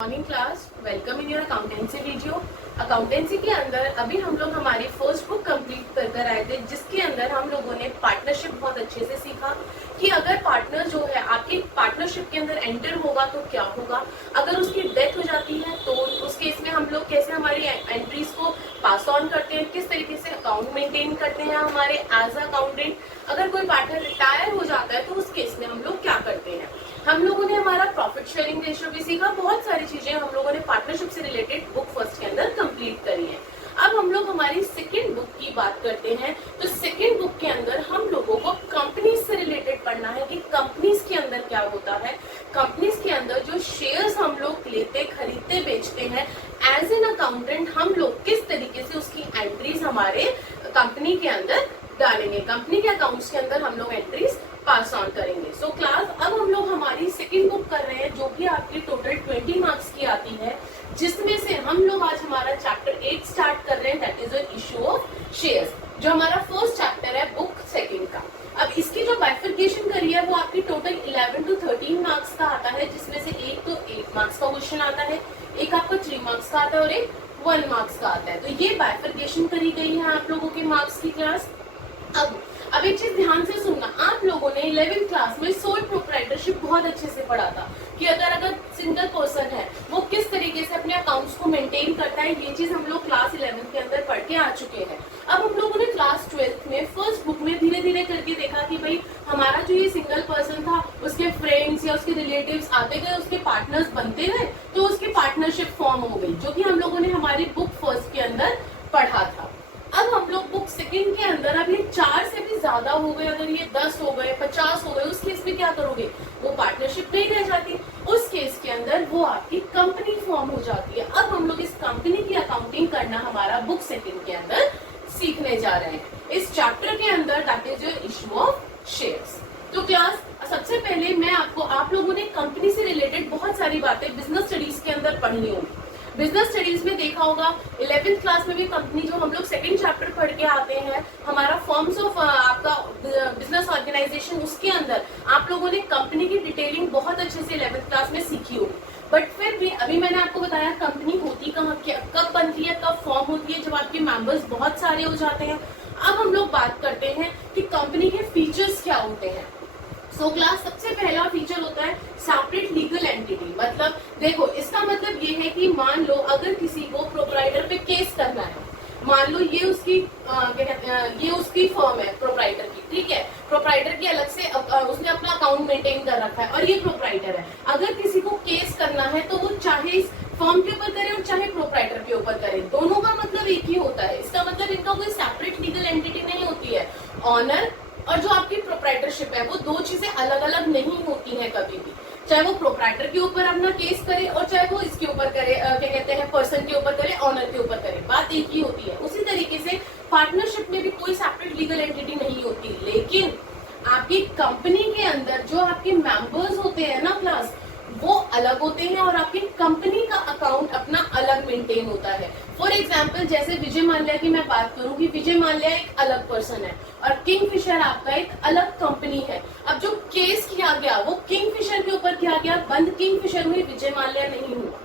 Morning class, welcome in your accountancy video. Accountancy के अंदर अभी हम लोग हमारी फर्स्ट बुक कंप्लीट कर आए थे, जिसके अंदर हम लोगों ने पार्टनरशिप बहुत अच्छे से सीखा कि अगर पार्टनर जो है आपकी पार्टनरशिप के अंदर एंटर होगा तो क्या होगा, अगर उसकी डेथ हो जाती है तो उस केस में हम लोग कैसे हमारी एंट्रीज को पास ऑन करते हैं, किस तरीके से अकाउंट मेंटेन करते हैं हमारे एज अकाउंटेंट। अगर कोई पार्टनर रिटायर हो जाता है तो उस केस में हम लोग क्या करते हैं। हम लोगों ने हमारा प्रॉफिट शेयरिंग रेशियो भी सीखा, बहुत सारी चीजें हम लोगों ने पार्टनरशिप से रिलेटेड बुक फर्स्ट के अंदर कंप्लीट करी है। अब हम लोग हमारी सेकंड बुक की बात करते हैं। तो सेकंड बुक के अंदर हम लोगों को कंपनीज से रिलेटेड पढ़ना है कि कंपनीज के अंदर क्या होता है, कंपनीज के अंदर जो शेयर्स हम लोग लेते खरीदते बेचते हैं, एज एन अकाउंटेंट हम लोग किस तरीके से उसकी एंट्रीज हमारे कंपनी के अंदर डालेंगे, कंपनी के अकाउंट्स के अंदर हम लोग एंट्रीज पास ऑन करेंगे। सो क्लास अब हम लोग हमारी सेकंड बुक कर रहे हैं, जो कि आपकी टोटल 20 मार्क्स की आती है, जिसमें से हम लोग आज हमारा चैप्टर 8 स्टार्ट कर रहे हैं, that is the issue of shares, जो हमारा फर्स्ट चैप्टर है बुक सेकंड का। अब इसकी जो बाइफरकेशन करी है वो आपकी टोटल 11 to 13 मार्क्स का आता है, जिसमें से एक तो 8 मार्क्स का क्वेश्चन आता है, एक आपका 3 मार्क्स का आता है और एक 1 मार्क्स का आता है। तो ये बाइफरकेशन करी गई है आप लोगों के मार्क्स की क्लास। अब एक चीज ध्यान से सुनना, आप लोगों ने 11th क्लास में सोल प्रोप्राइटरशिप बहुत अच्छे से पढ़ा था कि अगर सिंगल पर्सन है वो किस तरीके से अपने अकाउंट्स को मेंटेन करता है। ये चीज हम लोग क्लास 11th के अंदर पढ़ के आ चुके हैं। अब हम लोगों ने क्लास 12th में फर्स्ट बुक में धीरे धीरे करके देखा कि भाई हमारा जो ये सिंगल पर्सन था, उसके फ्रेंड्स या उसके रिलेटिव्स आते गए, उसके पार्टनर्स बनते गए, तो उसकी पार्टनरशिप फॉर्म हो गई, जो कि हम लोगों ने हमारी बुक फर्स्ट के अंदर पढ़ा था। अब हम लोग बुक सेकंड के अंदर अब ये 4 से भी ज्यादा हो गए, अगर ये 10 हो गए, 50 हो गए, उस केस में क्या करोगे, वो पार्टनरशिप नहीं रह जाती, उस केस के अंदर वो आपकी कंपनी फॉर्म हो जाती है। अब हम लोग इस कंपनी की अकाउंटिंग करना हमारा बुक सेकंड के अंदर सीखने जा रहे हैं इस चैप्टर के अंदर, that is your issue of shares. तो क्लास सबसे पहले मैं आपको, आप लोगों ने कंपनी से रिलेटेड बहुत सारी बातें बिजनेस स्टडीज के अंदर पढ़नी होगी। बिजनेस स्टडीज में देखा होगा 11th क्लास में भी कंपनी जो हम लोग सेकंड चैप्टर पढ़ के आते हैं, हमारा फॉर्म्स ऑफ आपका बिजनेस ऑर्गेनाइजेशन, उसके अंदर आप लोगों ने कंपनी की डिटेलिंग बहुत अच्छे से 11th क्लास में सीखी होगी। बट फिर भी अभी मैंने आपको बताया कंपनी होती कहाँ, कब बनती है, कब फॉर्म होती है, जब आपके मेंबर्स बहुत सारे हो जाते हैं। अब हम लोग बात करते हैं कि कंपनी के फीचर्स क्या होते हैं। सो क्लास सबसे पहला फीचर होता है सेपरेट लीगल एंटिटी। मतलब देखो, इसका मतलब ये है कि मान लो अगर किसी को प्रोप्राइटर पे केस करना है, मान लो ये उसकी फर्म है प्रोप्राइटर की, ठीक है, प्रोप्राइटर की अलग से उसने अपना अकाउंट मेंटेन कर रखा है और ये प्रोप्राइटर है। अगर किसी को केस करना है तो वो चाहे इस फर्म के ऊपर करे और चाहे प्रोप्राइटर के ऊपर करे, दोनों का मतलब एक ही होता है। इसका मतलब इनका कोई सेपरेट लीगल एंटिटी नहीं होती है। ऑनर और जो आपकी प्रोप्राइटरशिप है वो दो चीजें अलग अलग नहीं होती हैं कभी भी, चाहे वो प्रोप्राइटर के ऊपर अपना केस करे और चाहे वो इसके ऊपर करे, क्या कहते हैं, पर्सन के ऊपर करे, ऑनर के ऊपर करे, बात एक ही होती है। उसी तरीके से पार्टनरशिप में भी कोई सेपरेट लीगल एंटिटी नहीं होती, लेकिन आपकी कंपनी के अंदर जो आपके मेंबर्स होते हैं ना क्लास, वो अलग होते हैं और आपकी कंपनी का अकाउंट अपना अलग मेंटेन होता है। फॉर एग्जाम्पल जैसे विजय माल्या की मैं बात करूं कि विजय माल्या एक अलग पर्सन है और किंगफिशर आपका एक अलग कंपनी है। अब जो केस किया गया वो किंगफिशर के ऊपर किया गया, बंद किंगफिशर हुई, विजय माल्या नहीं हुआ।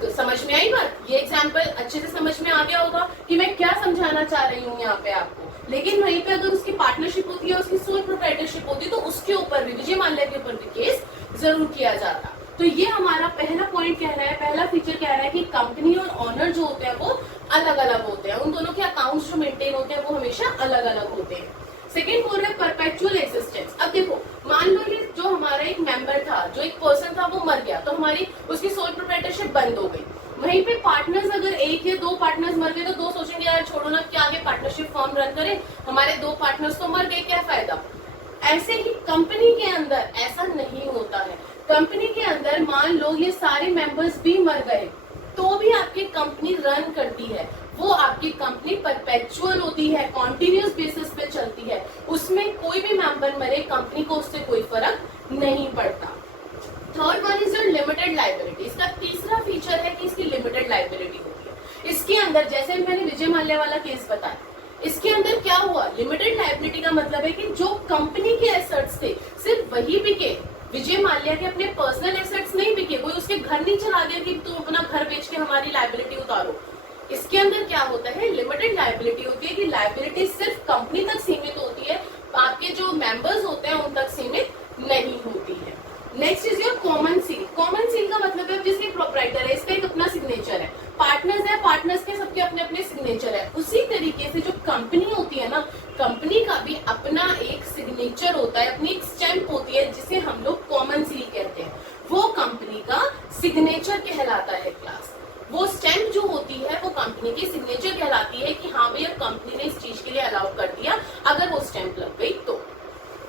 तो समझ में आई बात? ये एग्जाम्पल अच्छे से समझ में आ गया होगा कि मैं क्या समझाना चाह रही हूँ यहाँ पे आपको। लेकिन वहीं पे अगर उसकी पार्टनरशिप होती है, उसकी सोल प्रोप्राइटरशिप होती है, तो उसके ऊपर भी, विजय माल्या के ऊपर भी केस जरूर किया जाता। तो ये हमारा पहला पॉइंट कह रहा है, पहला फीचर कह रहा है कि कंपनी और ऑनर जो होते हैं वो अलग अलग होते हैं, उन दोनों के अकाउंट्स जो मेंटेन होते हैं वो हमेशा अलग अलग होते हैं। सेकेंड बोल रहा है परपेचुअल एक्सिस्टेंस। अब देखो, मान लो ये जो हमारा एक मेंबर था, जो एक पर्सन था, वो मर गया, तो हमारी उसकी सोल प्रोप्राइटरशिप बंद हो गई। वहीं पे पार्टनर्स अगर एक या दो पार्टनर्स मर गए तो दो सोचेंगे यार छोड़ो ना, क्या आगे पार्टनरशिप फॉर्म रन करें, हमारे दो पार्टनर्स तो मर गए, क्या फायदा। ऐसे ही कंपनी के अंदर ऐसा नहीं होता है। कंपनी के अंदर मान लो ये सारे मेंबर्स भी मर गए तो भी आपकी कंपनी रन करती है, वो आपकी कंपनी परपेचुअल होती है, कॉन्टिन्यूस बेसिस पे चलती है, उसमें कोई भी मेंबर मरे कंपनी को उससे कोई फर्क नहीं पड़ता। Third one is your limited liability. इसका तीसरा फीचर है कि इसकी लिमिटेड लाइबिलिटी होती है। इसके अंदर जैसे मैंने विजय माल्या वाला केस बताया, इसके अंदर क्या हुआ, लिमिटेड लाइबिलिटी का मतलब है कि जो कंपनी के एसेट्स थे सिर्फ वही बिके, विजय माल्या के अपने पर्सनल एसेट्स नहीं बिके, कोई उसके घर नहीं चला गया कि तुम अपना घर बेच के हमारी लायबिलिटी उतारो। इसके अंदर क्या होता है, लिमिटेड लायबिलिटी होती है कि लायबिलिटी सिर्फ कंपनी तक सीमित होती है, आपके जो मेंबर्स होते हैं उन तक सीमित नहीं होती है। Next is your common seal. Common seal का मतलब है जिसके प्रोप्राइटर है, इसका एक अपना सिग्नेचर है, पार्टनर्स है, पार्टनर्स के सबके अपने अपने सिग्नेचर है। उसी तरीके से जो कंपनी होती है ना, कंपनी का भी अपना एक सिग्नेचर होता है, अपनी एक स्टैंप होती है जिसे हम लोग कॉमन सील कहते हैं। वो कंपनी का सिग्नेचर कहलाता है क्लास। वो स्टैंप जो होती है वो कंपनी की सिग्नेचर कहलाती है कि हाँ भैया कंपनी ने इस चीज के लिए अलाउ कर दिया, अगर वो स्टैंप लग गई तो।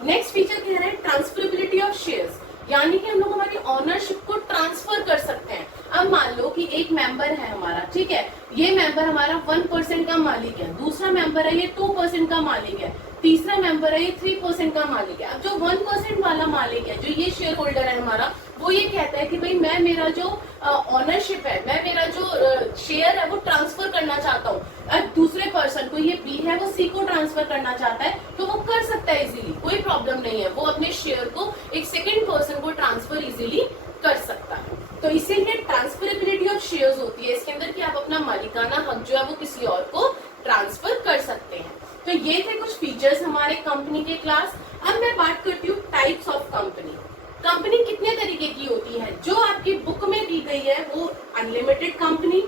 नेक्स्ट फीचर कह रहे हैं ट्रांसफरेबिलिटी ऑफ शेयर्स, यानी कि हम लोग हमारी ऑनरशिप को ट्रांसफर कर सकते हैं। अब मान लो कि एक मेंबर है हमारा, ठीक है, ये मेंबर हमारा 1% का मालिक है, दूसरा मेंबर है ये 2% का मालिक है, तीसरा मेंबर है ये 3% का मालिक है। अब जो 1% वाला मालिक है, जो ये शेयर होल्डर है हमारा, वो ये कहता है कि भाई मैं मेरा जो ऑनरशिप है, मैं मेरा जो शेयर है वो ट्रांसफर करना चाहता हूँ। अब दूसरे पर्सन को, ये बी है, वो सी को ट्रांसफर करना चाहता है तो वो कर सकता है इजीली, कोई प्रॉब्लम नहीं है, वो अपने शेयर को एक सेकेंड पर्सन को ट्रांसफर इजीली कर सकता है। तो इसीलिए ट्रांसफरेबिलिटी ऑफ शेयर्स होती है इसके अंदर कि आप अपना मालिकाना हक जो है वो किसी और को ट्रांसफर कर सकते हैं। तो ये थे कुछ फीचर्स हमारे कंपनी के क्लास। अब मैं बात करती हूँ टाइप्स ऑफ कंपनी। कंपनी कितने तरीके की होती है, जो आपकी बुक में दी गई है वो unlimited company,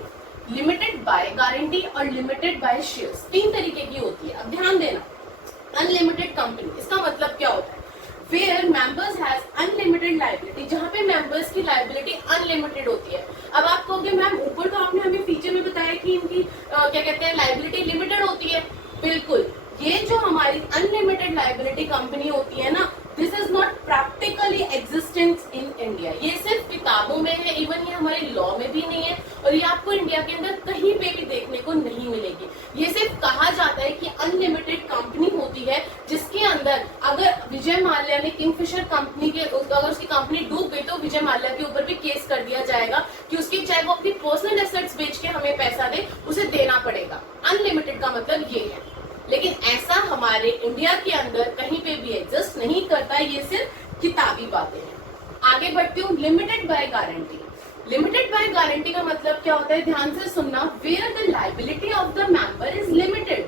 limited by guarantee और लिमिटेड बाय शेयर्स, 3 तरीके की होती है। अब ध्यान देना, अनलिमिटेड कंपनी इसका मतलब क्या होता है, where members has unlimited liability, जहां पे मेंबर्स की लायबिलिटी अनलिमिटेड होती है। अब आप कहोगे मैम ऊपर तो आपने हमें फीचर में बताया कि इनकी क्या कहते हैं लायबिलिटी लिमिटेड होती है। बिल्कुल, ये जो हमारी अनलिमिटेड लायबिलिटी कंपनी होती है ना, this is not practically existence in India, ये सिर्फ किताबों में है, इवन ये हमारे लॉ में भी नहीं है और ये आपको इंडिया के अंदर कहीं पे भी देखने को नहीं मिलेगी। ये सिर्फ कहा जाता है कि अनलिमिटेड कंपनी होती है जिसके अंदर अगर विजय माल्या ने किंगफिशर कंपनी के, अगर उसकी कंपनी डूब गई तो विजय माल्या के ऊपर भी केस कर दिया जाएगा कि उसकी चाहे वो अपनी पर्सनल एसेट्स बेच के हमें पैसा दे, उसे देना पड़ेगा। अनलिमिटेड का मतलब ये है, लेकिन ऐसा हमारे इंडिया के अंदर कहीं पे भी एग्जिस्ट नहीं करता, ये सिर्फ किताबी बातें हैं। आगे बढ़ती हूँ, limited by guarantee. Limited by guarantee का मतलब क्या होता है, ध्यान से सुनना, where the liability of the member is limited.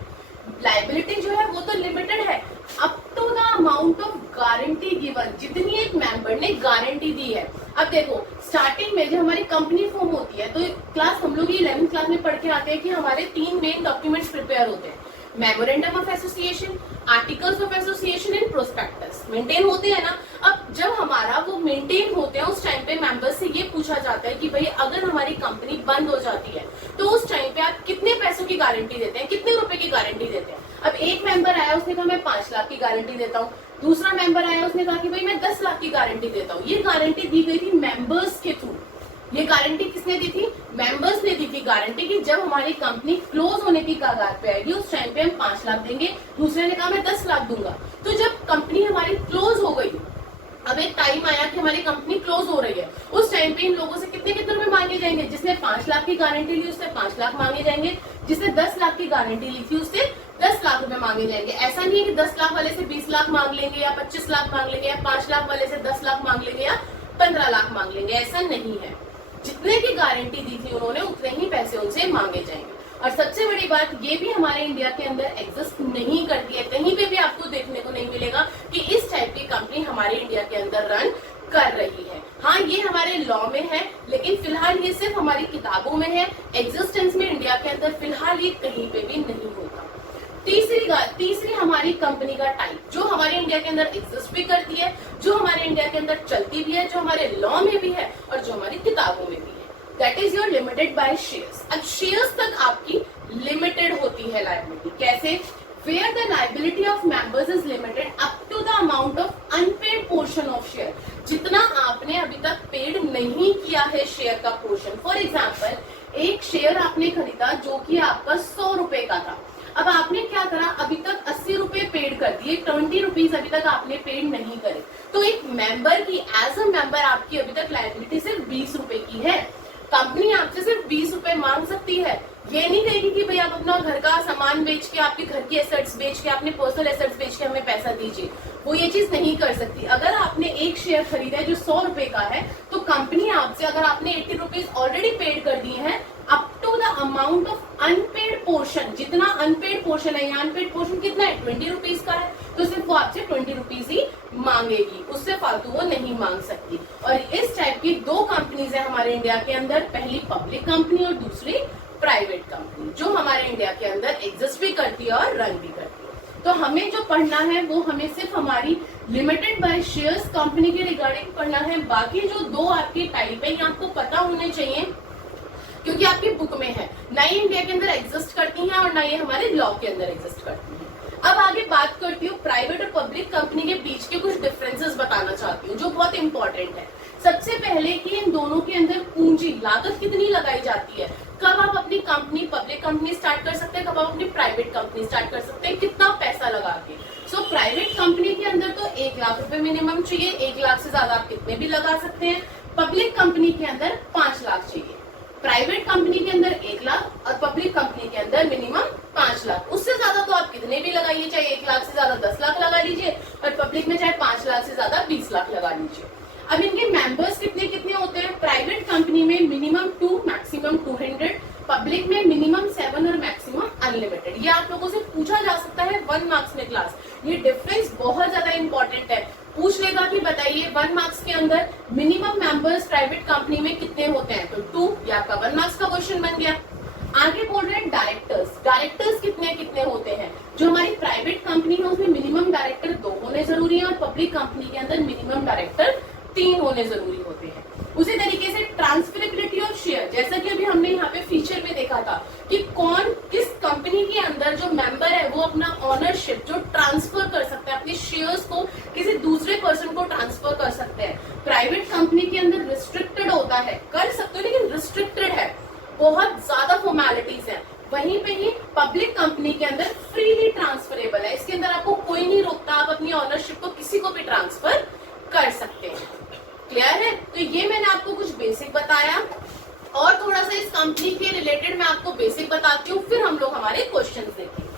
Liability जो है वो तो लिमिटेड है up to the amount of guarantee given, जितनी एक मेंबर ने गारंटी दी है। अब देखो स्टार्टिंग में जब हमारी कंपनी फॉर्म होती है तो क्लास हम लोग 11th क्लास में पढ़ के आते हैं कि हमारे 3 मेन डॉक्यूमेंट्स प्रिपेयर होते हैं, memorandum of association, articles of association and prospectus maintain होते हैं ना। अब जब हमारा वो मेंटेन होते हैं उस टाइम पे मेंबर्स से ये पूछा जाता है कि भाई अगर हमारी कंपनी बंद हो जाती है तो उस टाइम पे आप कितने पैसों की गारंटी देते हैं, कितने रुपए की गारंटी देते हैं। अब एक मेंबर आया, उसने कहा मैं 5 लाख की गारंटी देता हूँ, दूसरा मेंबर आया, उसने कहा कि भाई मैं 10 लाख की गारंटी देता हूँ। ये गारंटी दी गई थी मेंबर्स के थ्रू। ये गारंटी किसने दी थी, मेंबर्स ने दी थी गारंटी की जब हमारी कंपनी क्लोज होने की कगार पे आएगी उस टाइम पे हम 5 लाख देंगे, दूसरे ने कहा मैं 10 लाख दूंगा। तो जब कंपनी हमारी क्लोज हो गई, अब एक टाइम आया कि हमारी कंपनी क्लोज हो रही है, उस टाइम पे इन लोगों से कितने कितने रुपए मांगे जाएंगे, जिसने 5 लाख की गारंटी ली उससे 5 लाख मांगे जाएंगे, जिसने 10 लाख की गारंटी ली थी उससे 10 लाख रुपए मांगे जाएंगे। ऐसा नहीं है कि 10 लाख वाले से 20 लाख मांग लेंगे या 25 लाख मांग लेंगे या 5 लाख वाले से 10 लाख मांग लेंगे या 15 लाख मांग लेंगे, ऐसा नहीं है। जितने की गारंटी दी थी उन्होंने उतने ही पैसे उनसे मांगे जाएंगे। और सबसे बड़ी बात ये भी हमारे इंडिया के अंदर एग्जिस्ट नहीं करती है, कहीं पे भी आपको देखने को नहीं मिलेगा कि इस टाइप की कंपनी हमारे इंडिया के अंदर रन कर रही है। हाँ, ये हमारे लॉ में है, लेकिन फिलहाल ये सिर्फ हमारी किताबों में है, एग्जिस्टेंस में इंडिया के अंदर फिलहाल ये कहीं पे भी नहीं होता। तीसरी हमारी कंपनी का टाइप जो हमारे इंडिया के अंदर एग्जिस्ट भी करती है, जो हमारे इंडिया के अंदर चलती भी है, जो हमारे लॉ में भी है और जो हमारी किताबों में भी है, that is your limited by shares. अब शेयर्स तक आपकी लिमिटेड होती है लायबिलिटी। कैसे, where the liability of members is limited up to the amount of unpaid portion of share, जितना आपने अभी तक पेड नहीं किया है शेयर का पोर्शन। फॉर एग्जाम्पल, एक शेयर आपने खरीदा जो कि आपका 100 रुपए का था, अब आपने क्या करा, अभी तक 80 रुपए पेड कर दिए, 20 रुपीज अभी तक आपने पेड नहीं करे, तो एक मेंबर की एज अ मेंबर आपकी अभी तक लायबिलिटी सिर्फ 20 रुपए की है। कंपनी आपसे सिर्फ 20 रुपए मांग सकती है, ये नहीं कहेगी कि भाई आप अपना घर का सामान बेच के, आपके घर की एसेट्स बेच के, अपने पर्सनल एसेट्स बेच के हमें पैसा दीजिए, वो ये चीज नहीं कर सकती। अगर आपने एक शेयर खरीदा है जो 100 रुपए का है, तो कंपनी आपसे, अगर आपने 80 रुपीज ऑलरेडी पेड कर दिए हैं, up to the amount of unpaid portion, जितना अनपेड पोर्शन है, अनपेड पोर्शन कितना है, 20 रुपीज का है, तो सिर्फ वो आपसे 20 रुपीज ही मांगेगी, उससे फालतू वो नहीं मांग सकती। और इस टाइप की दो कंपनीज है हमारे इंडिया के अंदर, पहली पब्लिक कंपनी और दूसरी प्राइवेट कंपनी, जो हमारे इंडिया के अंदर एग्जिस्ट भी करती है और रन भी करती है। तो हमें जो पढ़ना है वो हमें सिर्फ हमारी लिमिटेड बाय शेयर्स कंपनी के रिगार्डिंग पढ़ना है। बाकी जो दो आपकी टाइप है, आपको पता होने चाहिए, क्योंकि आपकी बुक में है, ना ये इंडिया के अंदर एग्जिस्ट करती हैं और ना ये हमारे लॉ के अंदर एग्जिस्ट करती हैं। अब आगे बात करती हूँ प्राइवेट और पब्लिक कंपनी के बीच के कुछ डिफरेंसेस बताना चाहती हूँ, जो बहुत इंपॉर्टेंट है। सबसे पहले कि इन दोनों के अंदर पूंजी लागत कितनी लगाई जाती है, कब आप अपनी कंपनी पब्लिक कंपनी स्टार्ट कर सकते हैं, कब आप अपनी प्राइवेट कंपनी स्टार्ट कर सकते हैं, कितना पैसा लगा के। सो प्राइवेट कंपनी के अंदर तो 1 लाख रुपए मिनिमम चाहिए, 1 लाख से ज्यादा आप कितने भी लगा सकते हैं। पब्लिक कंपनी के अंदर 5 लाख चाहिए, प्राइवेट कंपनी के अंदर 1 लाख और पब्लिक कंपनी के अंदर मिनिमम 5 लाख। उससे ज्यादा तो आप कितने भी लगाइए, चाहे 1 लाख से ज्यादा 10 लाख लगा लीजिए, और पब्लिक में चाहे 5 लाख से ज्यादा 20 लाख लगा लीजिए। अब इनके मेंबर्स कितने कितने होते हैं, प्राइवेट कंपनी में मिनिमम 2 मैक्सिमम 200, पब्लिक में मिनिमम 7 और मैक्सिमम अनलिमिटेड। ये आप लोगों से पूछा जा सकता है 1 मार्क्स में क्लास, ये डिफरेंस बहुत ज्यादा इंपॉर्टेंट है। पूछ लेगा कि बताइए 1 मार्क्स के अंदर मिनिमम मेंबर्स प्राइवेट कंपनी में कितने होते हैं, तो 2, ये आपका 1 मार्क्स का क्वेश्चन बन गया। आगे बोल रहे हैं डायरेक्टर्स, डायरेक्टर्स कितने कितने होते हैं। जो हमारी प्राइवेट कंपनी है उसमें मिनिमम डायरेक्टर 2 होने जरूरी है, और पब्लिक कंपनी के अंदर मिनिमम डायरेक्टर 3 होने जरूरी होते हैं। उसी तरीके से ट्रांसफरेबिलिटी ऑफ शेयर, जैसा कि अभी हमने यहाँ पे फीचर में देखा था कि कौन किस कंपनी के अंदर जो मेंबर है वो अपना ऑनरशिप जो ट्रांसफर कर सकता है, अपने शेयर्स को किसी दूसरे पर्सन को ट्रांसफर कर सकते हैं। प्राइवेट कंपनी के अंदर रिस्ट्रिक्टेड होता है, कर सकते हो लेकिन रिस्ट्रिक्टेड है, बहुत ज्यादा फॉर्मेलिटीज है। वहीं पे ही पब्लिक कंपनी के अंदर फ्रीली ट्रांसफरेबल है, इसके अंदर आपको कोई नहीं रोकता, आप अपनी ऑनरशिप को किसी को भी ट्रांसफर कर सकते हैं। क्लियर है? तो ये मैंने आपको कुछ बेसिक बताया, और थोड़ा सा इस कंपनी के रिलेटेड मैं आपको बेसिक बताती हूँ, फिर हम लोग हमारे क्वेश्चन देखेंगे।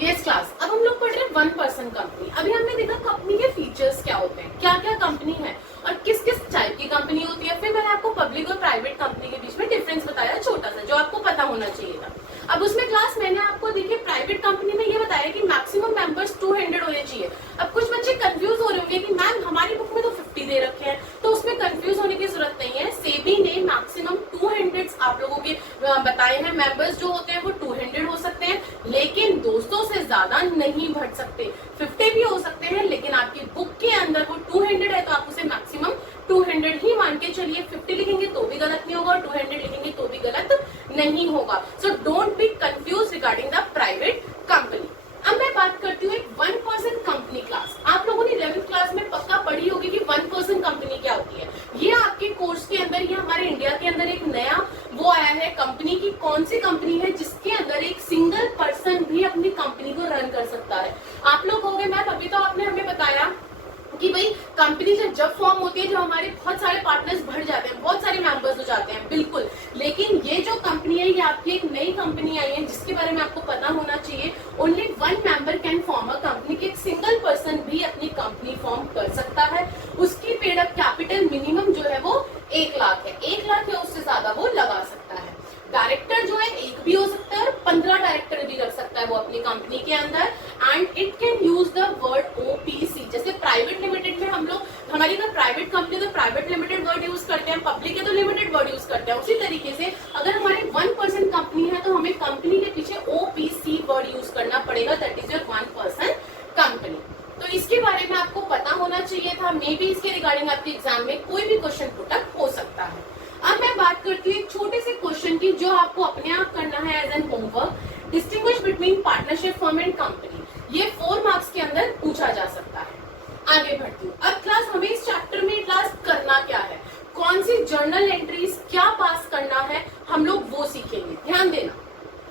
यस क्लास, अब हम लोग पढ़ रहे हैं 1 पर्सन कंपनी। अभी हमने देखा कंपनी के फीचर्स क्या होते हैं, क्या क्या कंपनी है और किस किस टाइप की कंपनी होती है। फिर मैंने आपको पब्लिक और प्राइवेट कंपनी के बीच में डिफरेंस बताया छोटा सा, जो आपको पता होना चाहिए था। अब उसमें क्लास मैंने आपको देखिए प्राइवेट कंपनी में ये बताया कि मैक्सिमम मेंबर्स 200 होने चाहिए। अब कुछ बच्चे कंफ्यूज हो रहे होंगे कि मैम हमारी बुक में तो 50 दे रखे हैं, तो उसमें कंफ्यूज होने की जरूरत नहीं है। सेबी ने मैक्सिमम 200 आप लोगों के बताए हैं, मेंबर्स जो होते हैं वो 200 हो सकते हैं, लेकिन 200 से ज्यादा नहीं बढ़ सकते। 50 भी हो सकते हैं, लेकिन आपकी बुक के अंदर वो 200 है तो आप उसे मैक्सिमम 200 ही मान के चलिए। 50 लिखेंगे तो भी गलत नहीं होगा और 200 लिखेंगे तो भी गलत नहीं होगा। So don't be confuse regarding the private company. अब मैं बात करती हूँ एक 1 पर्सन कंपनी क्लास। आप लोगों ने 11th क्लास में पक्का पढ़ी होगी कि 1 पर्सन कंपनी क्या होती है। ये आपके कोर्स के अंदर, ये हमारे इंडिया के अंदर एक नया वो आया है कंपनी की। कौन सी कंपनी है जिसके अंदर एक सिंगल पर्सन भी अपनी कंपनी को रन कर सकता है। आप लोग कहोगे मैम अभी तो आपने हमें बताया कि भाई कंपनी जब फॉर्म होती है, जो हमारे बहुत सारे पार्टनर्स बढ़ जाते हैं, बहुत सारे मेंबर्स हो जाते हैं, बिल्कुल। लेकिन ये जो कंपनी है ये आपकी एक नई कंपनी आई है जिसके बारे में आपको पता होना चाहिए। Only 1 member can form a company, की एक सिंगल पर्सन भी अपनी कंपनी फॉर्म कर सकता है। उसकी पेड अप कैपिटल मिनिमम जो है वो 1 लाख है, 1 लाख या उससे ज्यादा वो लगा सकता है। डायरेक्टर जो है 1 भी हो सकता है और 15 डायरेक्टर भी रख सकता है वो अपनी कंपनी के अंदर। And it can use the word OPC, जैसे प्राइवेट लिमिटेड में हम लोग, हमारी अगर प्राइवेट कंपनी तो प्राइवेट लिमिटेड वर्ड यूज करते हैं, पब्लिक है तो लिमिटेड वर्ड यूज करते हैं। उसी तरीके से अगर हमारी 1 पर्सन कंपनी है तो हमें कंपनी के पीछे ओपीसी वर्ड यूज करना पड़ेगा, that is your 1 person company. तो इसके बारे में आपको पता होना चाहिए था। मे बी इसके रिगार्डिंग आपके एग्जाम में कोई भी क्वेश्चन पुट अप हो सकता है। अब मैं बात करती हूँ एक छोटे से क्वेश्चन की, जो आपको अपने आप करना है as an homework. Distinguish between partnership firm and company, ये 4 मार्क्स के अंदर पूछा जा सकता है। आगे बढ़ती हूँ। अब क्लास हमें इस चैप्टर में क्लास करना क्या है, कौन सी जर्नल एंट्रीज क्या पास करना है, हम लोग वो सीखेंगे। ध्यान देना।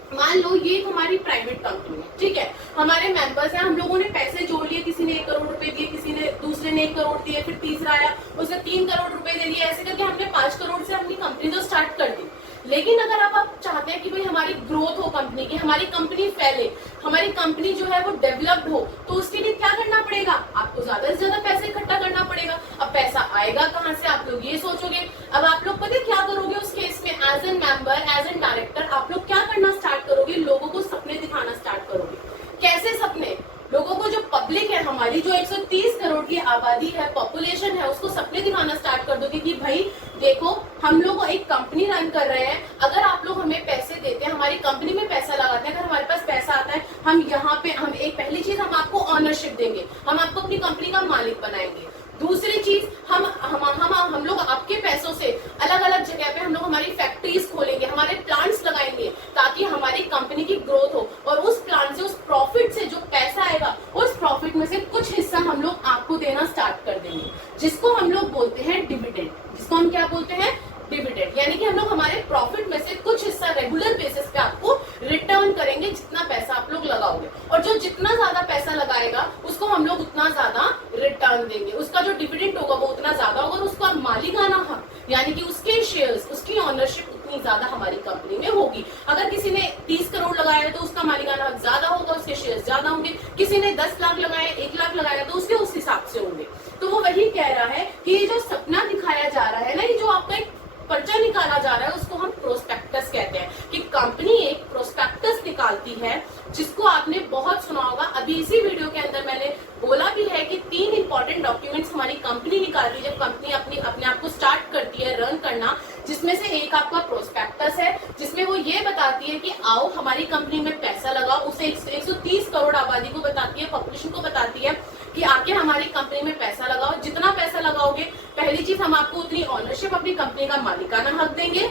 मान लो ये हमारी प्राइवेट कंपनी है, ठीक है, हमारे मेंबर्स हैं, हम लोगों ने पैसे जोड़ लिए, किसी ने 1 करोड़ रुपए दिए, किसी ने दूसरे ने 1 करोड़ दिए, फिर तीसरा आया उसने 3 करोड़ रुपए दे दिए, ऐसे करके हमने 5 करोड़ से अपनी कंपनी कंपनी तो स्टार्ट कर दी, लेकिन अगर आप चाहते हैं कि भाई हमारी ग्रोथ हो कंपनी की, हमारी कंपनी फैले, हमारी कंपनी जो है वो डेवलप्ड हो, तो उसके लिए क्या करना पड़ेगा, आपको ज्यादा से ज्यादा पैसे इकट्ठा करना पड़ेगा। अब पैसा आएगा कहाँ से, आप लोग ये सोचोगे। अब आप लोग पता क्या करोगे उस केस में, as an member, as an director आप लोग क्या करना स्टार्ट करोगे, लोगों को सपने दिखाना स्टार्ट करोगे। कैसे सपने, लोगों को जो पब्लिक है हमारी, जो 130 करोड़ की आबादी है, पॉपुलेशन है, उसको सपने दिखाना स्टार्ट कर दोगे कि भाई देखो हम लोग एक कंपनी रन कर रहे हैं, अगर आप लोग हमें पैसे देते हैं, हमारी कंपनी में पैसा लगाते हैं, अगर हमारे पास पैसा आता है, हम यहाँ पे हम एक पहली चीज हम आपको ऑनरशिप देंगे, हम आपको अपनी कंपनी का मालिक बनाएंगे। दूसरी चीज हम लोग आपके पैसों से अलग अलग जगह पे हम लोग हमारी फैक्ट्रीज खोलेंगे, हमारे प्लांट्स लगाएंगे, ताकि हमारी कंपनी की ग्रोथ हो, और उस प्लांट से, उस प्रॉफिट से जो पैसा आएगा, उस प्रॉफिट में से कुछ हिस्सा हम लोग आपको देना स्टार्ट कर देंगे, जिसको हम लोग बोलते हैं डिविडेंड। जिसको हम क्या बोलते हैं, डिविडेंड। यानी कि हम लोग हमारे प्रॉफिट में से कुछ हिस्सा रेगुलर बेसिस पे आपको रिटर्न करेंगे, जितना पैसा आप लोग लगाओगे, और जो जितना ज्यादा पैसा लगाएगा उसको हम लोग उतना ज्यादा रिटर्न देंगे, उसका जो डिविडेंड होगा वो उतना ज्यादा होगा, और उसका मालिकाना हक यानी कि उसके शेयर्स, उसकी ऑनरशिप उतनी ज्यादा हमारी कंपनी में होगी। अगर किसी ने 30 करोड़ लगाया है तो उसका मालिकाना हक ज्यादा होगा, उसके शेयर्स ज्यादा होंगे। किसी ने 10 लाख लगाया, 1 लाख लगाया, तो उसके उस हिसाब से होंगे। तो वो वही कह रहा है कि ये जो सपना दिखाया जा रहा है ना, ये जो आपका एक पर्चा निकाला जा रहा है, उसको हम प्रोस्पेक्टस कहते हैं, कि कंपनी एक प्रोस्पेक्टस निकालती है, जिसको आपने बहुत सुना होगा। अभी इसी वीडियो के अंदर मैंने बोला भी है कि 3 इंपॉर्टेंट डॉक्यूमेंट्स हमारी कंपनी निकालती है जब कंपनी अपने आप को स्टार्ट करती है रन करना, जिसमें से एक आपका प्रोस्पेक्टस है, जिसमें वो ये बताती है कि आओ हमारी कंपनी में पैसा लगाओ, उसे 130 करोड़ आबादी को बताती है, पॉपुलेशन को बताती है कि आके हमारी कंपनी में पैसा लगाओ। जितना पैसा लगाओगे, पहली चीज हम आपको उतनी ऑनरशिप अपनी कंपनी का मालिकाना हक देंगे।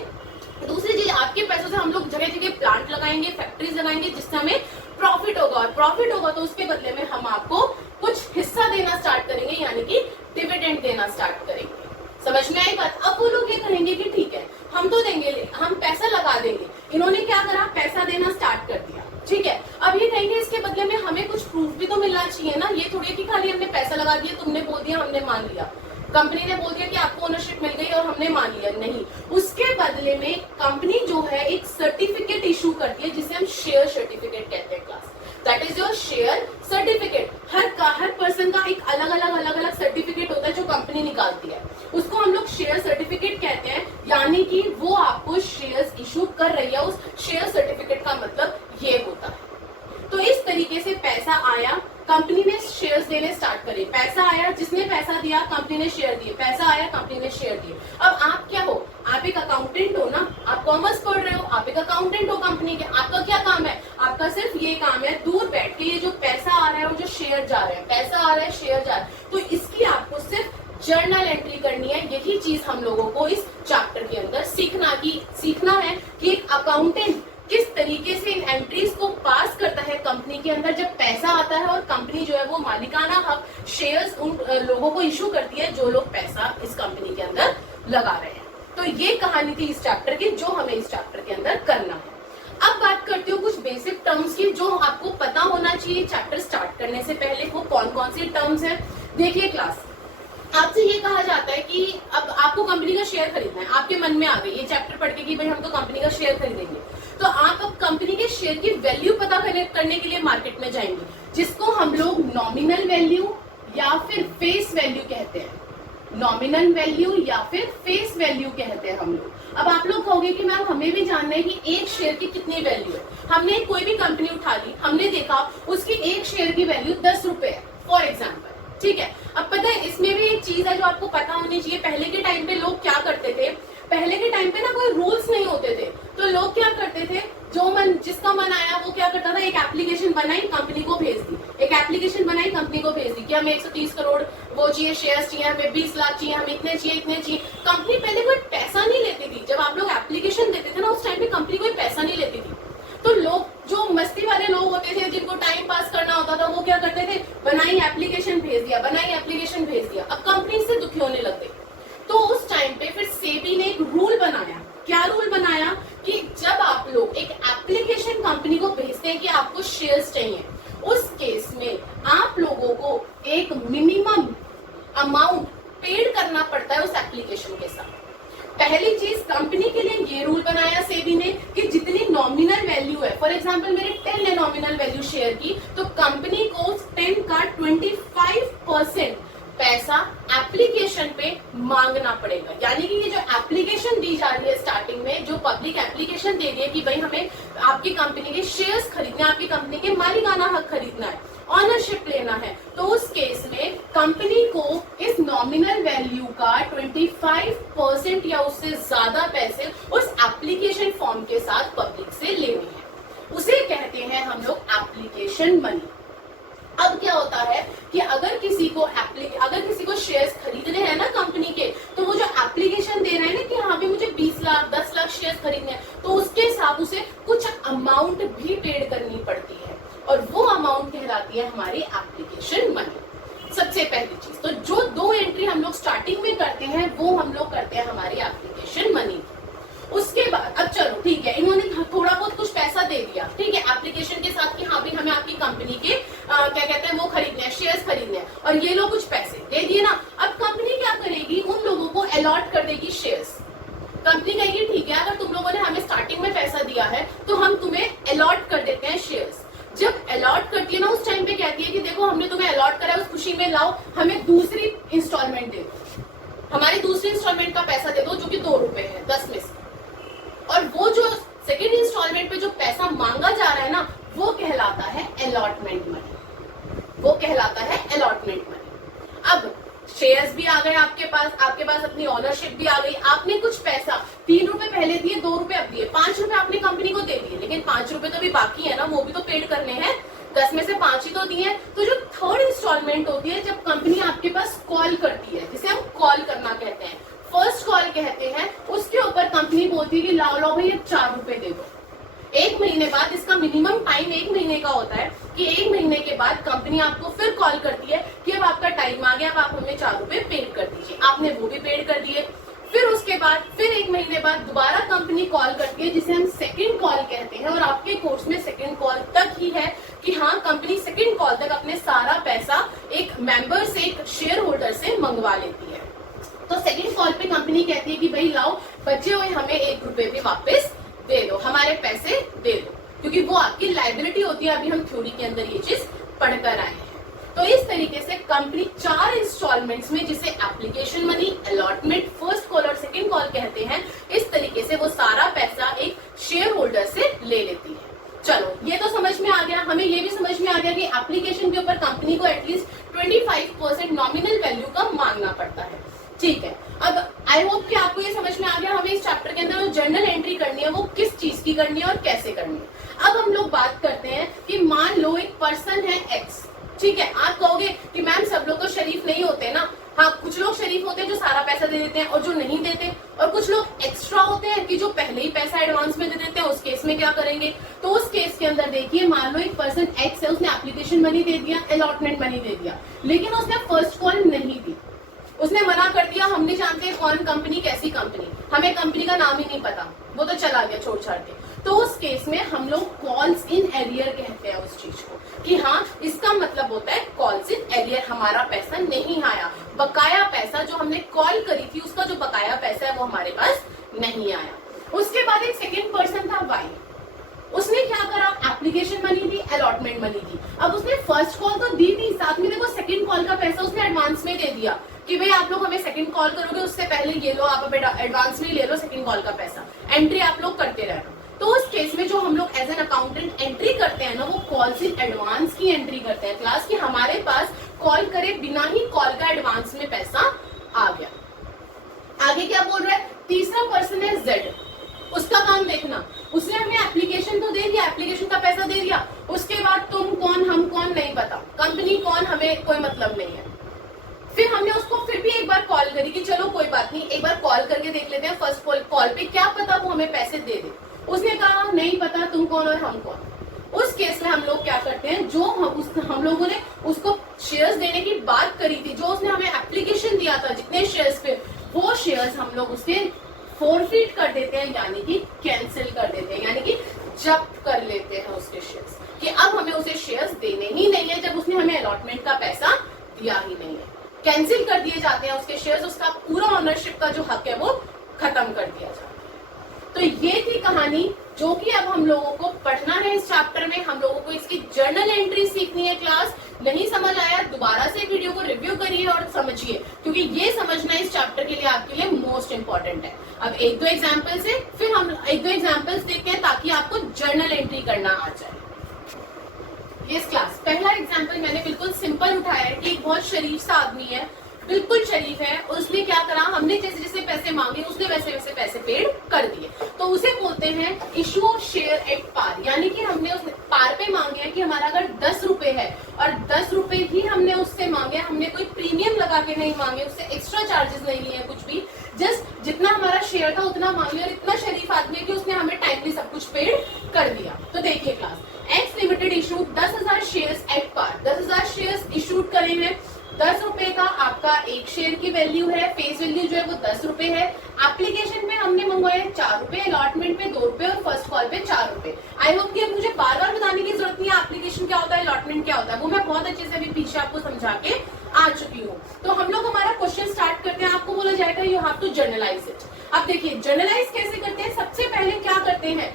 दूसरी चीज, आपके पैसों से हम लोग जगह जगह प्लांट लगाएंगे, फैक्ट्रीज लगाएंगे, जिससे हमें प्रॉफिट होगा, और प्रॉफिट होगा तो उसके बदले में हम आपको कुछ हिस्सा देना स्टार्ट करेंगे, यानी कि डिविडेंड देना स्टार्ट करेंगे। समझ में आई बात। अब वो लोग ये कहेंगे कि ठीक है हम तो देंगे, हम पैसा लगा देंगे। इन्होंने क्या करा, पैसा देना स्टार्ट कर दिया, ठीक है। अब ये कहेंगे इसके बदले में हमें कुछ प्रूफ भी तो मिलना चाहिए ना, ये थोड़ी कि खाली हमने पैसा लगा दिया, तुमने बोल दिया हमने मान लिया, कंपनी ने बोल दिया कि आपको ओनरशिप मिल गई और हमने मान लिया, नहीं। उसके बदले में कंपनी जो है एक सर्टिफिकेट इशू करती है, जिसे हम शेयर सर्टिफिकेट कहते हैं class. That is your share certificate. Her person का एक अलग अलग सर्टिफिकेट होता है जो कंपनी निकालती है, उसको हम लोग शेयर सर्टिफिकेट कहते हैं। यानी कि वो आपको शेयर्स इशू कर रही है, उस शेयर सर्टिफिकेट का मतलब ये होता है। तो इस तरीके से पैसा आया, कंपनी ने शेयर्स देने स्टार्ट करे, पैसा आया, जिसने पैसा दिया कंपनी ने शेयर दिए, पैसा आया कंपनी ने शेयर दिए। अब आप क्या हो, आप एक अकाउंटेंट हो ना, आप कॉमर्स पढ़ रहे हो, आप एक अकाउंटेंट हो कंपनी के। आपका क्या काम है, आपका सिर्फ ये काम है दूर बैठ के ये जो पैसा आ रहा है और जो शेयर जा रहे हैं, पैसा आ रहा है शेयर जा रहा है, तो इसकी आपको सिर्फ जर्नल एंट्री करनी है। यही चीज हम लोगों को इस चैप्टर के अंदर सीखना है कि एक अकाउंटेंट किस तरीके से इन एंट्रीज को पास करता है कंपनी के अंदर जब पैसा आता है, और कंपनी जो है वो मालिकाना हक शेयर्स उन लोगों को इशू करती है जो लोग पैसा इस कंपनी के अंदर लगा रहे हैं। तो ये कहानी थी इस चैप्टर की, जो हमें इस चैप्टर के अंदर करना है। अब बात करती हूँ कुछ बेसिक टर्म्स की जो आपको पता होना चाहिए चैप्टर स्टार्ट करने से पहले। वो कौन कौन सी टर्म्स हैं, देखिए क्लास, आपसे ये कहा जाता है कि अब आपको कंपनी का शेयर खरीदना है, आपके मन में आ गई ये चैप्टर पढ़ के कि भाई हम तो कंपनी का शेयर खरीदेंगे, तो आप अब कंपनी के शेयर की वैल्यू पता करने के लिए मार्केट में जाएंगे, जिसको हम लोग नॉमिनल वैल्यू या फिर फेस वैल्यू कहते हैं। नॉमिनल वैल्यू या फिर फेस वैल्यू कहते हैं हम लोग। अब आप लोग कहोगे कि मैम हमें भी जानना है कि एक शेयर की कितनी वैल्यू है। हमने कोई भी कंपनी उठा ली, हमने देखा उसकी एक शेयर की वैल्यू 10 रुपए है फॉर एग्जाम्पल, ठीक है। अब पता है इसमें भी एक चीज है जो आपको पता होनी चाहिए। पहले के टाइम पे लोग क्या करते थे, पहले के टाइम पे ना कोई रूल्स नहीं होते थे, तो लोग क्या करते थे, जिसका मन आया वो क्या करता था, एक एप्लीकेशन बनाई कंपनी को भेज दी, एक एप्लीकेशन बनाई कंपनी को भेज दी कि हमें 130 करोड़ वो चाहिए, शेयर्स चाहिए, हमें 20 लाख चाहिए, हमें इतने चाहिए। कंपनी पहले कोई पैसा नहीं लेती थी। जब आप लोग एप्लीकेशन देते थे ना, उस टाइम पे कंपनी कोई पैसा नहीं लेती थी। तो लोग जो मस्ती वाले लोग होते थे, जिनको टाइम पास करना होता था, वो क्या करते थे, बनाई एप्लीकेशन भेज दिया, बनाई एप्लीकेशन भेज दिया। अब कंपनी से दुखी होने लग गई। तो उस टाइम पे फिर सेबी ने एक रूल बनाया। क्या रूल बनाया कि जब आप लोग एक एप्लीकेशन कंपनी को भेजते हैं कि आपको शेयर्स चाहिए, उस केस में आप लोगों को एक मिनिमम अमाउंट पेड करना पड़ता है उस एप्लीकेशन के साथ। पहली चीज, कंपनी के लिए ये रूल बनाया सेबी ने कि जितनी नॉमिनल वैल्यू है, फॉर एग्जांपल मेरे 10 है नॉमिनल वैल्यू शेयर की, तो कंपनी को 10 का 25% पैसा एप्लीकेशन पे मांगना पड़ेगा। यानी कि ये जो एप्लीकेशन दी जा रही है स्टार्टिंग में, जो पब्लिक एप्लीकेशन दे रही है कि भाई हमें आपकी कंपनी के शेयर्स खरीदने, आपकी कंपनी के मालिकाना हक खरीदना है, ऑनरशिप लेना है, तो उस केस में कंपनी को इस नॉमिनल वैल्यू का 25% या उससे ज्यादा पैसे उस एप्लीकेशन फॉर्म के साथ पब्लिक से लेने हैं। उसे कहते हैं हम लोग एप्लीकेशन मनी। अब क्या होता है कि अगर किसी को शेयर्स खरीदने हैं ना कंपनी के, तो वो जो एप्लीकेशन दे रहे हैं ना कि हाँ भी मुझे 20 लाख 10 लाख शेयर्स खरीदने हैं, तो उसके साथ उसे कुछ अमाउंट भी पेड करनी पड़ती है, और वो अमाउंट कहलाती है हमारी एप्लीकेशन मनी। सबसे पहली चीज, तो जो 2 एंट्री हम लोग स्टार्टिंग में करते हैं वो हम लोग करते हैं हमारी एप्लीकेशन मनी। उसके बाद अब चलो ठीक है, इन्होंने थोड़ा बहुत कुछ पैसा दे दिया, ठीक है, एप्लीकेशन के साथ कि हाँ भी हमें आपकी कंपनी के क्या कहते हैं वो खरीदने हैं, शेयर्स खरीदने हैं, और ये लोग कुछ पैसे दे दिए ना। अब कंपनी क्या करेगी, उन लोगों को अलॉट कर देगी शेयर्स। कंपनी कहेगी ठीक है, अगर तुम लोगों ने हमें स्टार्टिंग में पैसा दिया है तो हम तुम्हें अलॉट कर देते हैं शेयर्स। जब अलॉट करती है ना, उस टाइम पे कहती है कि देखो हमने तुम्हें अलॉट करा है, उस खुशी में लाओ हमें दूसरी इंस्टॉलमेंट दे दो, हमारी दूसरी इंस्टॉलमेंट का पैसा दे दो जो कि 2 रुपए है 10 में से। और वो जो सेकेंड इंस्टॉलमेंट पे जो पैसा मांगा जा रहा है ना, वो कहलाता है अलॉटमेंट मनी, वो कहलाता है अलॉटमेंट मनी। अब शेयर्स भी आ गए आपके पास अपनी ऑनरशिप भी आ गई, आपने कुछ पैसा 3 रुपए पहले दिए, 2 रुपए अब दिए, 5 रुपए आपने कंपनी को दे दिए, लेकिन 5 रुपए तो भी बाकी है ना, वो भी तो पेड करने हैं, 10 में से 5 ही तो दिए। तो जो थर्ड इंस्टॉलमेंट होती है, जब कंपनी आपके पास कॉल करती है, जिसे हम कॉल करना कहते हैं, फर्स्ट कॉल कहते हैं, उसके ऊपर कंपनी बोलती है कि लाओ भैया 4 रुपए दे दो। 1 महीने बाद, इसका मिनिमम टाइम 1 महीने का होता है कि 1 महीने के बाद कंपनी आपको फिर कॉल करती है कि अब आपका टाइम आ गया, अब आप हमें 4 रुपए पेड कर दीजिए। आपने वो भी पेड कर दिए। फिर उसके बाद फिर 1 महीने बाद दोबारा कंपनी कॉल करती है, जिसे हम सेकंड कॉल कहते हैं, और आपके कोर्स में सेकंड कॉल तक ही है कि हाँ कंपनी सेकंड कॉल तक अपने सारा पैसा एक मेंबर से, एक शेयर होल्डर से मंगवा लेती है। तो सेकंड कॉल पे कंपनी कहती है कि भाई लाओ बचे हुए हमें 1 रुपए भी वापस दे दो, हमारे पैसे दे दो, क्योंकि वो आपकी लायबिलिटी होती है। अभी हम थ्योरी के अंदर ये चीज पढ़कर आए हैं। तो इस तरीके से कंपनी 4 इंस्टॉलमेंट्स में, जिसे application money, allotment, first call और सेकंड कॉल कहते हैं, इस तरीके से वो सारा पैसा एक शेयर होल्डर से ले लेती है। चलो ये तो समझ में आ गया। हमें ये भी समझ में आ गया कि एप्लीकेशन के ऊपर कंपनी को एटलीस्ट 25% नॉमिनल वैल्यू का मांगना पड़ता है। ठीक है, अब आई होप कि आपको ये समझ में आ गया हमें इस चैप्टर के अंदर जो जर्नल एंट्री करनी है वो किस चीज की करनी है और कैसे करनी है। अब हम लोग बात करते हैं कि मान लो एक पर्सन है एक्स, ठीक है, आप कहोगे कि मैम सब लोग तो शरीफ नहीं होते ना। हाँ, कुछ लोग शरीफ होते हैं जो सारा पैसा दे देते हैं और जो नहीं देते, और कुछ लोग एक्स्ट्रा होते हैं कि जो पहले ही पैसा एडवांस में दे देते हैं। उस केस में क्या करेंगे, तो उस केस के अंदर देखिए, मान लो एक पर्सन एक्स है, उसने एप्लीकेशन मनी दे दिया, अलॉटमेंट मनी दे दिया, लेकिन उसने फर्स्ट कॉल नहीं दी, उसने मना कर दिया। हम नहीं जानते कौन कंपनी, कैसी कंपनी, हमें कंपनी का नाम ही नहीं पता, वो तो चला गया छोड़ छाड़ के। तो उस केस में हम लोग कॉल्स इन एरियर कहते हैं उस चीज को, कि हाँ इसका मतलब होता है कॉल्स इन एरियर, हमारा पैसा नहीं आया, बकाया पैसा जो हमने कॉल करी थी उसका जो बकाया पैसा है वो हमारे पास नहीं आया। उसके बाद एक सेकेंड पर्सन था वाई, उसने क्या करा, एप्लीकेशन मनी दी, अलॉटमेंट मनी दी। अब उसने फर्स्ट कॉल तो दी थी, साथ में देखो सेकंड कॉल का पैसा उसने एडवांस में दे दिया कि भाई आप लोग हमें सेकंड कॉल करोगे उससे पहले ये लो, आप एडवांस में ले लो सेकंड कॉल का पैसा, एंट्री आप लोग करते रहना। तो उस केस में जो हम लोग एज एन अकाउंटेंट एंट्री करते हैं ना, वो कॉल्स इन एडवांस की एंट्री करते हैं क्लास, कि हमारे पास कॉल करे बिना ही कॉल का एडवांस में पैसा आ गया। आगे क्या बोल रहा है, तीसरा पर्सन है जेड, उसका काम देखना, उसने हमें एप्लीकेशन तो दे दिया, एप्लीकेशन का पैसा दे दिया, उसके बाद तुम कौन हम कौन नहीं पता, कंपनी कौन हमें कोई मतलब नहीं है। फिर हमने उसको फिर भी एक बार कॉल करी कि चलो कोई बात नहीं, एक बार कॉल करके देख लेते हैं फर्स्ट कॉल पे, क्या पता वो हमें पैसे दे दे। उसने कहा नहीं पता तुम कौन और हम कौन। उस केस में हम लोग क्या करते हैं, जो हम लोगों ने उसको शेयर्स देने की बात करी थी, जो उसने हमें एप्लीकेशन दिया था जितने शेयर्स पे, वो शेयर्स हम लोग उसके फोरफीट कर देते हैं, यानी कि कैंसिल कर देते हैं, यानी कि जब्त कर लेते हैं उसके शेयर्स, कि अब हमें उसे शेयर्स देने ही नहीं है जब उसने हमें अलॉटमेंट का पैसा दिया ही नहीं है। कैंसिल कर दिए जाते हैं उसके शेयर्स, उसका पूरा ऑनरशिप का जो हक है वो खत्म तो ये थी कहानी जो कि अब हम लोगों को पढ़ना है इस चैप्टर में। हम लोगों को इसकी जर्नल एंट्री सीखनी है। क्लास नहीं समझ आया दोबारा से वीडियो को रिव्यू करिए और समझिए, क्योंकि ये समझना इस चैप्टर के लिए आपके लिए मोस्ट इंपॉर्टेंट है। अब एक दो एग्जाम्पल से फिर हम एक दो एग्जाम्पल्स देखते हैं ताकि आपको जर्नल एंट्री करना आ जाए। यस क्लास, पहला एग्जाम्पल मैंने बिल्कुल सिंपल उठाया है कि एक बहुत शरीफ सा आदमी है, बिल्कुल शरीफ है, और उसने क्या करा, हमने जैसे जैसे पैसे मांगे उसने वैसे वैसे पैसे पेड कर दिए। तो उसे बोलते हैं issue of share at par, यानी कि हमने उसने पार पे मांगे हैं कि हमारा अगर 10 रुपए है और 10 रुपए ही हमने उससे मांगे, हमने कोई प्रीमियम लगा के नहीं मांगे, उससे एक्स्ट्रा चार्जेस नहीं लिए कुछ भी, जस्ट जितना हमारा शेयर था उतना मांग लिया। और इतना शरीफ आदमी है कि उसने हमें टाइमली सब कुछ पेड कर दिया। तो देखिए class, X limited issue 10,000 shares at par, 10,000 shares issued करे हैं। 10 रुपए का आपका एक शेयर की वैल्यू है, फेस वैल्यू जो है वो 10 रुपए है। एप्लीकेशन में हमने मंगवाए 4 रुपए, अलॉटमेंट पे 2 रुपए और फर्स्ट कॉल पे 4 रुपए। आई होप कि अब मुझे बार बार बताने की जरूरत नहीं है एप्लीकेशन क्या होता है, अलॉटमेंट क्या होता है, वो मैं बहुत अच्छे से अभी पीछे आपको समझा के आ चुकी हूँ। तो हम लोग हमारा क्वेश्चन स्टार्ट करते हैं। आपको बोला जाएगा you have to journalize it. अब देखिए जर्नलाइज कैसे करते हैं। सबसे पहले क्या करते हैं,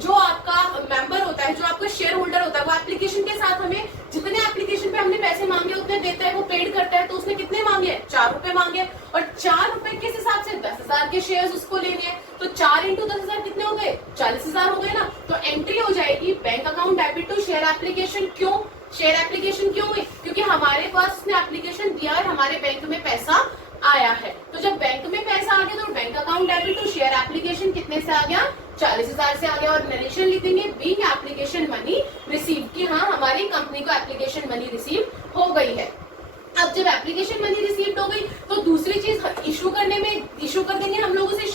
जो आपका मेंबर होता है, जो आपका शेयर होल्डर होता है, वो एप्लीकेशन के साथ हमें जितने एप्लीकेशन पे हमने पैसे मांगे उतने देता है, वो पेड करता है। तो उसने कितने मांगे, 4 रुपए मांगे, और 4 रुपए किस हिसाब से, 10,000 के शेयर्स उसको लेने हैं। तो 4 इंटू 10,000 कितने हो गए, 40,000 हो गए ना। तो एंट्री हो जाएगी bank account debit to share application. क्यों शेयर एप्लीकेशन क्यों हुई, क्योंकि हमारे पास उसने एप्लीकेशन दिया और हमारे बैंक में पैसा आया है। तो जब बैंक में पैसा आ गया तो bank account debit to share application कितने से आ गया, 40,000 से आ गया। और नरेशन लिख देंगे बीइंग एप्लीकेशन मनी रिसीव, कि हाँ हमारी कंपनी को एप्लीकेशन मनी रिसीव हो गई है। अब जब एप्लीकेशन मनी रिसीव हो गई तो दूसरी चीज इशू करने में इशू कर देंगे हम लोगों से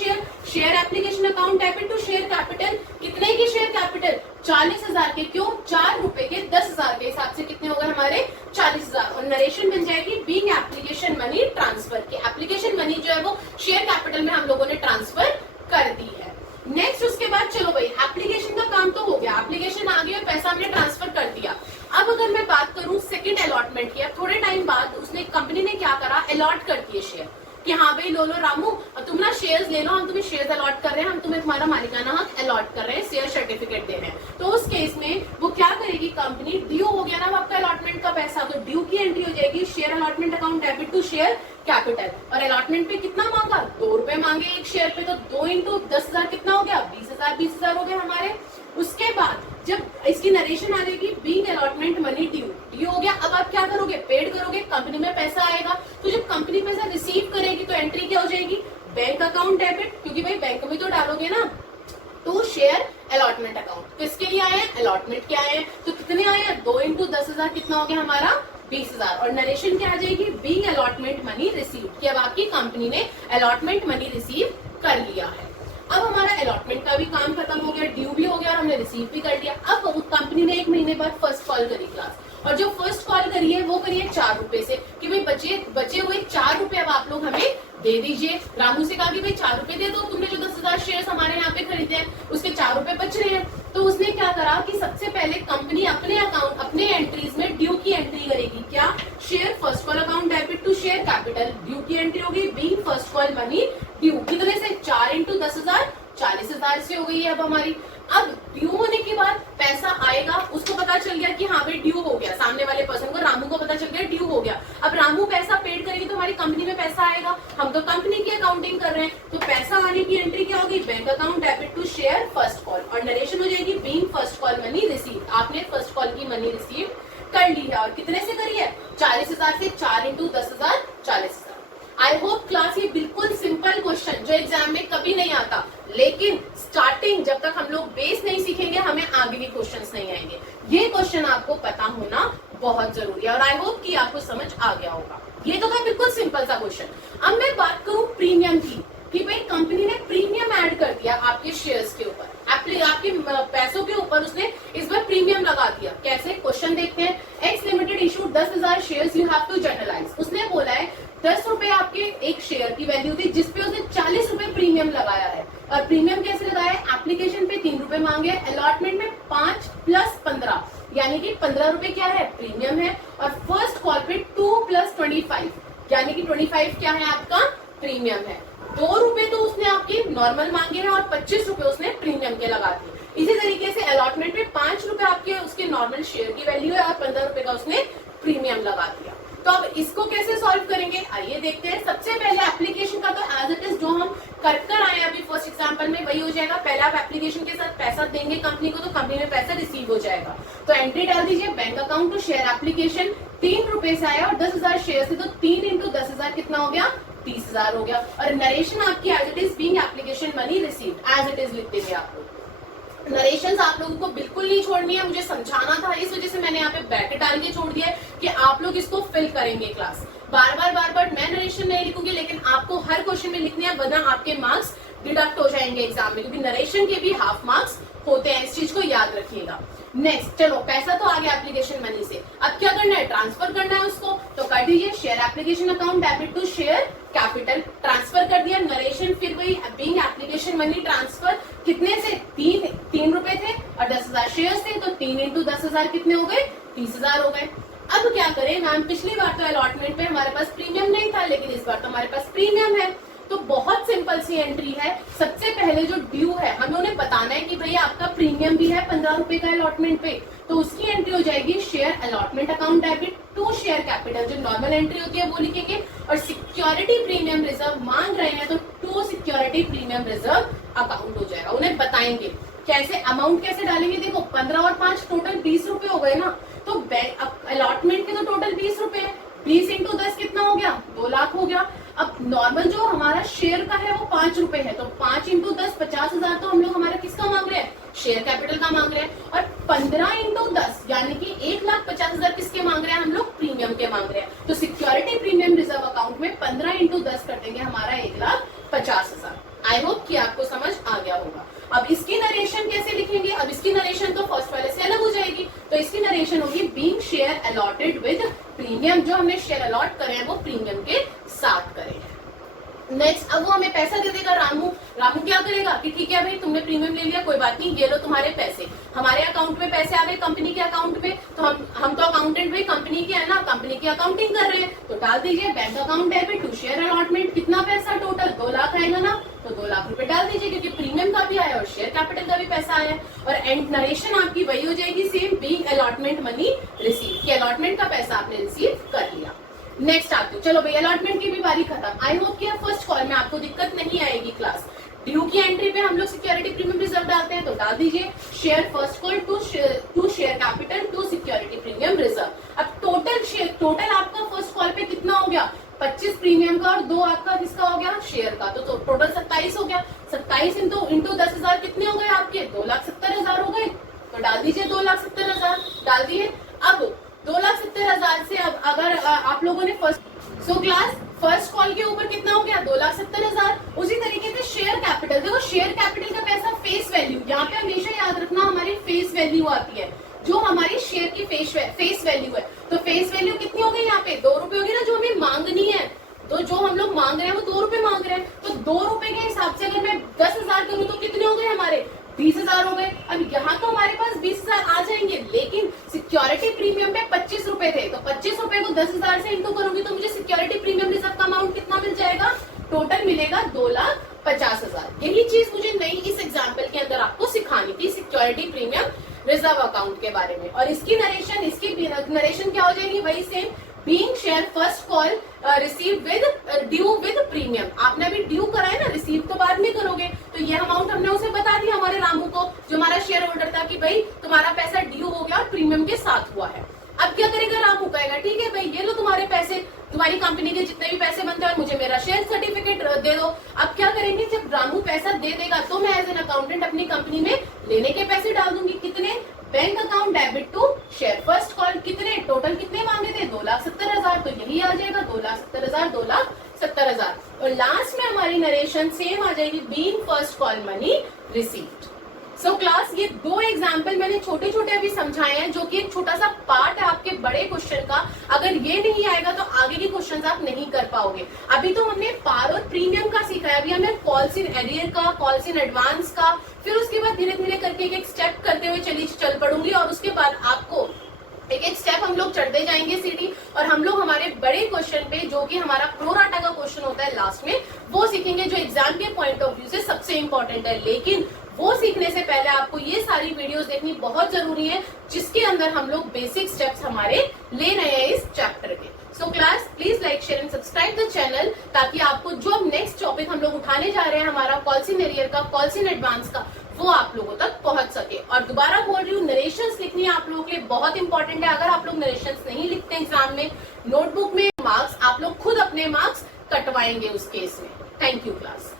share application account debit to share capital. कितने की शेयर कैपिटल, 40,000 के। क्यों, 4 रुपए के 10,000 के हिसाब से कितने हो गए हमारे, 40,000। और नरेशन बन जाएगी बीइंग एप्लीकेशन मनी ट्रांसफर, की एप्लीकेशन मनी जो है वो शेयर कैपिटल में हम लोगों ने ट्रांसफर कर दी है। नेक्स्ट उसके बाद चलो भाई एप्लीकेशन का काम तो हो गया, एप्लीकेशन आ गई और पैसा हमने ट्रांसफर कर दिया। अब अगर मैं बात करूं सेकंड अलॉटमेंट की, थोड़े टाइम बाद उसने कंपनी ने क्या करा, अलॉट कर दिए शेयर कि हाँ भाई लो रामू तुम ना शेयर्स ले लो, हम तुम्हें शेयर्स अलॉट कर रहे हैं, हम तुम्हें तुम्हारा मालिकाना हक अलॉट कर रहे हैं, शेयर सर्टिफिकेट दे रहे हैं। तो उस केस में वो क्या करेगी कंपनी, ड्यू हो गया ना आपका अलॉटमेंट का पैसा, तो ड्यू की एंट्री हो जाएगी share allotment account debit to share capital. और अलॉटमेंट पे कितना मांगा, 2 रुपए मांगे एक शेयर पे, तो 2 इंटू 10,000 कितना हो गया, 20,000 20,000 हो गए हमारे। उसके बाद जब इसकी नरेशन आ जाएगी बीइंग अलॉटमेंट मनी ड्यू हो गया। अब आप क्या करोगे, पेड करोगे, कंपनी में पैसा आएगा। तो जब कंपनी पैसा रिसीव करेगी तो एंट्री क्या हो जाएगी, बैंक अकाउंट डेबिट, क्योंकि भाई बैंक में तो डालोगे ना, तो शेयर अलॉटमेंट अकाउंट। किसके लिए आए हैं, अलॉटमेंट के आए हैं। तो कितने आए हैं, 2 इंटू 10,000 कितना हो गया हमारा, 20,000। और नरेशन क्या आ जाएगी, बीइंग अलॉटमेंट मनी रिसीव, कि अब आपकी कंपनी ने अलॉटमेंट मनी रिसीव कर लिया है। अब हमारा अलॉटमेंट का भी काम खत्म हो गया, ड्यू भी हो गया और हमने रिसीव भी कर लिया। अब कंपनी ने 1 महीने बाद फर्स्ट कॉल करी क्लास, और जो फर्स्ट कॉल करी है वो करी है 4 रुपए से, कि भाई बचे हुए 4 रुपए अब आप लोग हमें दे दीजिए। रामू से कहा कि भाई 4 रुपए दे दो, तुमने जो 10,000 शेयर हमारे यहाँ पे खरीदे हैं उसके 4 रुपए बच रहे हैं। तो उसने क्या करा कि सबसे पहले कंपनी अपने अकाउंट अपने एंट्रीज में ड्यू की एंट्री करेगी, क्या, share first call account debit to share capital. Due की एंट्री होगी being first call money due, कितने से, 4 इंटू 10,000 40,000 से हो गई है अब हमारी। अब ड्यू होने के बाद पैसा आएगा, उसको पता चल गया कि हाँ भाई ड्यू हो गया, सामने वाले पर्सन को, रामू को पता चल गया ड्यू हो गया। अब रामू पैसा पेड करेगी तो हमारी कंपनी में पैसा आएगा, हम तो कंपनी की अकाउंटिंग कर रहे हैं। तो पैसा आने की एंट्री क्या होगी, bank account debit to share first call, और नरेशन हो जाएगी being first call money receive. आपने फर्स्ट कॉल की मनी रिसीव कर ली है, और कितने से करी है, 40,000 से। 4 इंटू 10,000 40,000। आई होप क्लास ये बिल्कुल सिंपल क्वेश्चन जो एग्जाम में कभी नहीं आता, लेकिन स्टार्टिंग जब तक हम लोग बेस नहीं सीखेंगे हमें आगे भी क्वेश्चंस नहीं आएंगे। ये क्वेश्चन आपको पता होना बहुत जरूरी है, और आई होप कि आपको समझ आ गया होगा। ये तो था बिल्कुल सिंपल सा क्वेश्चन। अब मैं बात करूं प्रीमियम की, कि भाई कंपनी ने प्रीमियम ऐड कर दिया आपके शेयर्स के ऊपर, आपके पैसों के ऊपर उसने इस बार प्रीमियम लगा दिया। कैसे, क्वेश्चन देखते हैं। X limited issued 10,000 shares, you have to journalize. उसने बोला है 10 रुपए आपके एक शेयर की वैल्यू थी, जिसपे उसने 40 रुपए प्रीमियम लगाया है। और प्रीमियम कैसे लगाया है, एप्लीकेशन पे 3 रुपए मांगे, अलॉटमेंट में 5 + 15 यानी कि 15 रुपए क्या है, प्रीमियम है। और फर्स्ट कॉल पे 2 + 25 यानी कि 25 क्या है आपका, प्रीमियम है। 2 रुपए तो उसने आपके नॉर्मल मांगे हैं और 25 रुपए उसने प्रीमियम के लगा दिए। इसी तरीके से अलॉटमेंट में 5 रुपए आपके उसके नॉर्मल शेयर की वैल्यू है और 15 रुपए का उसने प्रीमियम लगा दिया। तो अब इसको कैसे सॉल्व करेंगे, आइए देखते हैं। सबसे पहले एप्लीकेशन का तो एज इट इज जो हम कर आए अभी फर्स्ट एग्जांपल में वही हो जाएगा। पहले आप एप्लीकेशन के साथ पैसा देंगे कंपनी को तो कंपनी में पैसा रिसीव हो जाएगा। तो एंट्री डाल दीजिए bank account to share application, 3 रुपए से आया और 10,000 शेयर थे तो 3 इंटू 10,000 कितना हो गया, 30,000 हो गया। और नरेशन आपकी as it is being application money receive as it is लिख देंगे आप लोग। नरेशंस आप लोगों को बिल्कुल नहीं छोड़नी है, मुझे समझाना था इस वजह से मैंने यहाँ पे ब्रैकेट डाल के छोड़ दिया है कि आप लोग इसको फिल करेंगे क्लास। बार बार मैं नरेशन नहीं लिखूंगी, लेकिन आपको हर क्वेश्चन में लिखने हैं, वरना आपके मार्क्स डिडक्ट हो जाएंगे एग्जाम में, क्योंकि नरेशन के भी हाफ मार्क्स होते हैं, इस चीज को याद रखिएगा। नेक्स्ट, चलो पैसा तो आ गया एप्लीकेशन मनी से, अब क्या करना है, ट्रांसफर करना है उसको। तो कर दीजिए share application account debit to share capital, transfer कर दिया। नरेशन फिर वही बीइंग एप्लीकेशन मनी ट्रांसफर, कितने से, 3 रुपए थे और 10,000 शेयर्स थे तो 3 इंटू 10,000 कितने हो गए, 30,000 हो गए। अब क्या करें मैम, पिछली बार तो अलॉटमेंट पे हमारे पास प्रीमियम नहीं था, लेकिन इस बार तो हमारे पास प्रीमियम है। तो बहुत सिंपल सी एंट्री है। सबसे पहले जो ड्यू है हमें उन्हें बताना है कि भैया आपका प्रीमियम भी है 15 रुपए का अलॉटमेंट पे, तो उसकी एंट्री हो जाएगी share allotment account debit to share capital, जो नॉर्मल एंट्री होती है वो लिखेंगे। और सिक्योरिटी प्रीमियम रिजर्व मांग रहे हैं तो to security premium reserve account हो जाएगा। उन्हें बताएंगे कैसे, अमाउंट कैसे डालेंगे। देखो 15 और 5 टोटल 20 रुपए हो गए ना, तो अलॉटमेंट के तो टोटल 20 रुपए है, 20 इंटू 10 कितना हो गया, 2 लाख हो गया। अब नॉर्मल जो हमारा शेयर का है वो 5 रुपए है, तो 5 इंटू 10 50,000 तो हम लोग हमारा किसका मांग रहे हैं, शेयर कैपिटल का मांग रहे हैं। और 15 इंटू 10 यानी कि 1,50,000 किसके मांग रहे हैं, हम लोग प्रीमियम के मांग रहे हैं। तो सिक्योरिटी प्रीमियम रिजर्व अकाउंट में 15 इंटू 10 कर देंगे हमारा 1,50,000। आई होप कि आपको समझ आ गया होगा। अब इसकी नरेशन कैसे लिखेंगे, अब इसकी नरेशन तो फर्स्ट वाले से अलग हो जाएगी। तो इसकी नरेशन होगी being share allotted with premium, जो हमने शेयर अलॉट करे हैं वो प्रीमियम के साथ करे हैं। नेक्स्ट, अब वो हमें पैसा दे देगा रामू क्या करेगा कि ठीक है भाई तुमने प्रीमियम ले लिया, कोई बात नहीं, ये लो तुम्हारे पैसे, हमारे अकाउंट में पैसे आ गए कंपनी के अकाउंट में। तो हम तो अकाउंटेंट भाई कंपनी के है ना, कंपनी की अकाउंटिंग कर रहे हैं, तो डाल दीजिए bank account debit to share allotment, कितना पैसा टोटल 2 लाख आएगा ना, तो 2 लाख रुपए डाल दीजिए, क्योंकि प्रीमियम का भी आया और शेयर कैपिटल का भी पैसा आया। और एंड नरेशन आपकी वही हो जाएगी same, being allotment money receive, कि अलॉटमेंट का पैसा आपने रिसीव कर लिया। नेक्स्ट आते हो, चलो भाई अलॉटमेंट की भी बारी खत्म। आई होप कि फर्स्ट कॉल में आपको दिक्कत नहीं आएगी क्लास। ड्यू की एंट्री पे हम लोग सिक्योरिटी प्रीमियम रिजर्व डालते हैं, तो डाल दीजिए share first call to share capital to security premium reserve. अब टोटल आपका फर्स्ट कॉल पे कितना हो गया, 25 प्रीमियम का और 2 आपका किसका हो गया, शेयर का, तो टोटल 27 हो गया। 27 इंटू 10,000 कितने हो गए आपके, 2,70,000 हो गए। तो डाल दीजिए 2,70,000 डाल दिए। अब 2,70,000 से अब अगर आप लोगों ने फर्स्ट कॉल के ऊपर कितना हो गया, 2,70,000। उसी तरीके से शेयर कैपिटल, देखो शेयर कैपिटल का पैसा फेस वैल्यू, यहाँ पे हमेशा याद रखना हमारी फेस वैल्यू आती है, जो हमारी शेयर की फेस वैल्यू है। तो फेस वैल्यू कितनी हो गई यहाँ पे, 2 रुपए होगी ना, जो हमें मांगनी है। तो जो हम लोग मांग रहे हैं वो 2 रुपए मांग रहे हैं, तो 2 रुपए के हिसाब से अगर मैं 10,000 करूँ तो कितने हो गए हमारे, 20,000 हो गए। अब यहाँ तो हमारे पास 20,000 आ जाएंगे, लेकिन सिक्योरिटी प्रीमियम पे 25 रुपए थे, तो 25 रुपए को 10,000 से इंटू करूंगी तो मुझे सिक्योरिटी प्रीमियम रिजर्व का अमाउंट कितना मिल जाएगा, टोटल मिलेगा 2,50,000। यही चीज मुझे नई इस एग्जाम्पल के अंदर आपको सिखानी थी, सिक्योरिटी प्रीमियम रिजर्व अकाउंट के बारे में। और इसकी नरेशन क्या हो जाएगी, वही same, being share first call receive with due with premium. आपने अभी ड्यू करा है ना, रिसीव तो बाद में करोगे, तो ये अमाउंट हमने उसे बता दिया हमारे रामू को, जो हमारा शेयर होल्डर था, कि भाई तुम्हारा पैसा ड्यू हो गया और प्रीमियम के साथ हुआ है। अब क्या करेगा रामू, कहेगा ठीक है भाई ये लो तुम्हारे पैसे, तुम्हारी कंपनी के जितने भी पैसे बनते हैं और मुझे मेरा शेयर सर्टिफिकेट दे दो। अब क्या करेंगे, जब रामू पैसा दे देगा तो मैं एज एन अकाउंटेंट अपनी कंपनी में लेने के पैसे डाल दूंगी। कितने, bank account debit to share first call, कितने टोटल कितने मांगे थे, 2,70,000, तो यही आ जाएगा 2,70,000, 2,70,000। और लास्ट में हमारी नरेशन सेम आ जाएगी, being first call money received. So class, ये 2 एग्जाम्पल मैंने छोटे छोटे अभी समझाए हैं, जो कि एक छोटा सा पार्ट है आपके बड़े क्वेश्चन का। अगर ये नहीं आएगा तो आगे के क्वेश्चन आप नहीं कर पाओगे। अभी तो हमने पार और प्रीमियम का सीखा है, अभी हमें कॉल्स इन एरियर का, कॉल्स इन एडवांस का, फिर उसके बाद धीरे धीरे करके एक स्टेप करते हुए चल पड़ूंगी, और उसके बाद आपको एक स्टेप हम लोग चढ़ते जाएंगे सीढ़ी, और हम लोग हमारे बड़े क्वेश्चन पे, जो कि हमारा प्रो राटा का क्वेश्चन होता है लास्ट में, वो सीखेंगे, जो एग्जाम के पॉइंट ऑफ व्यू से हद से इम्पोर्टेंट है, लेकिन वो सीखने से पहले आपको ये सारी वीडियोस देखनी बहुत जरूरी है, जिसके अंदर हम लोग बेसिक स्टेप्स हमारे ले रहे हैं इस चैप्टर के। So class, please like, share and subscribe the channel, ताकि आपको जो नेक्स्ट टॉपिक हम लोग उठाने जा रहे हैं हमारा कॉल्स इन एरियर का, कॉल्स इन एडवांस का, वो आप लोगों तक पहुंच सके। और दोबारा बोल रही हूँ, नरेशंस लिखनी आप लोगों के लिए बहुत इंपॉर्टेंट है। अगर आप लोग नरेशंस नहीं लिखते एग्जाम में, नोटबुक में मार्क्स, आप लोग खुद अपने मार्क्स कटवाएंगे उस केस में। Thank you class.